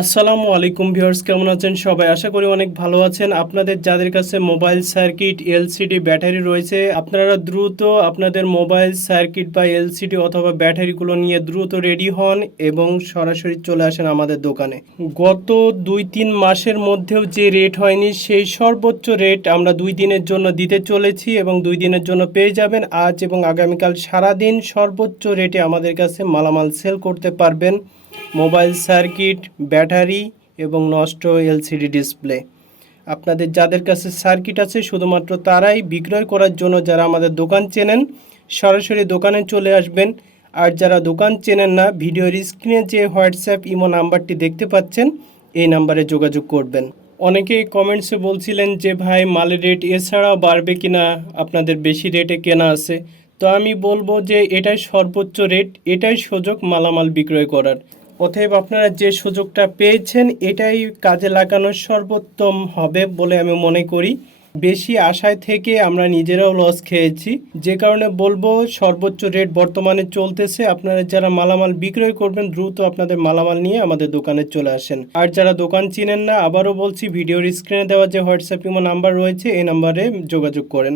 আসসালামু আলাইকুম ভিউয়ার্স, কেমন আছেন সবাই? আশা করি অনেক ভালো আছেন। আপনাদের যাদের কাছে মোবাইল সার্কিট, এলসিডি, ব্যাটারি রয়েছে, আপনারা দ্রুত আপনাদের মোবাইল সার্কিট বা এলসিডি অথবা ব্যাটারিগুলো নিয়ে দ্রুত রেডি হন এবং সরাসরি চলে আসেন আমাদের দোকানে। গত 2-3 মাসের মধ্যেও যে রেট হয়নি, সেই সর্বোচ্চ রেট আমরা 2 দিনের জন্য দিতে চলেছি এবং 2 দিনের জন্য পেয়ে যাবেন। আজ এবং আগামীকাল সারাদিন সর্বোচ্চ রেটে আমাদের কাছে মালামাল সেল করতে পারবেন। মোবাইল সার্কিট, ব্যাটারি এবং নষ্ট এলসিডি ডিসপ্লে। আপনাদের যাদের কাছে সার্কিট আছে শুধুমাত্র তারাই বিক্রয় করার জন্য, যারা আমাদের দোকান চেনেন সরাসরি দোকানে চলে আসবেন। আর যারা দোকান চেনেন না, ভিডিওর স্ক্রিনে যে হোয়াটসঅ্যাপ ইমো নাম্বারটি দেখতে পাচ্ছেন, এই নাম্বারে যোগাযোগ করবেন। অনেকেই কমেন্টসে বলছিলেন যে ভাই, মালের রেট এছাড়াও বাড়বে কিনা, আপনাদের বেশি রেটে কেনা আছে। তো আমি বলবো যে এটাই সর্বোচ্চ রেট, এটাই সুযোগ মালামাল বিক্রয় করার। অতএব আপনারা যে সুযোগটা পেয়েছেন এটাই কাজে লাগানোর সর্বোত্তম হবে বলে আমি মনে করি। বেশি আশায় থেকে আমরা নিজেরাও লস খেয়েছি, যে কারণে বলবো সর্বোচ্চ রেট বর্তমানে চলতেছে। আপনারা যারা মালামাল বিক্রয় করবেন দ্রুত আপনাদের মালামাল নিয়ে আমাদের দোকানে চলে আসেন। আর যারা দোকান চিনেন না, আবারও বলছি, ভিডিওর স্ক্রিনে দেওয়া যে হোয়াটসঅ্যাপ ইমো নাম্বার রয়েছে এই নাম্বারে যোগাযোগ করেন।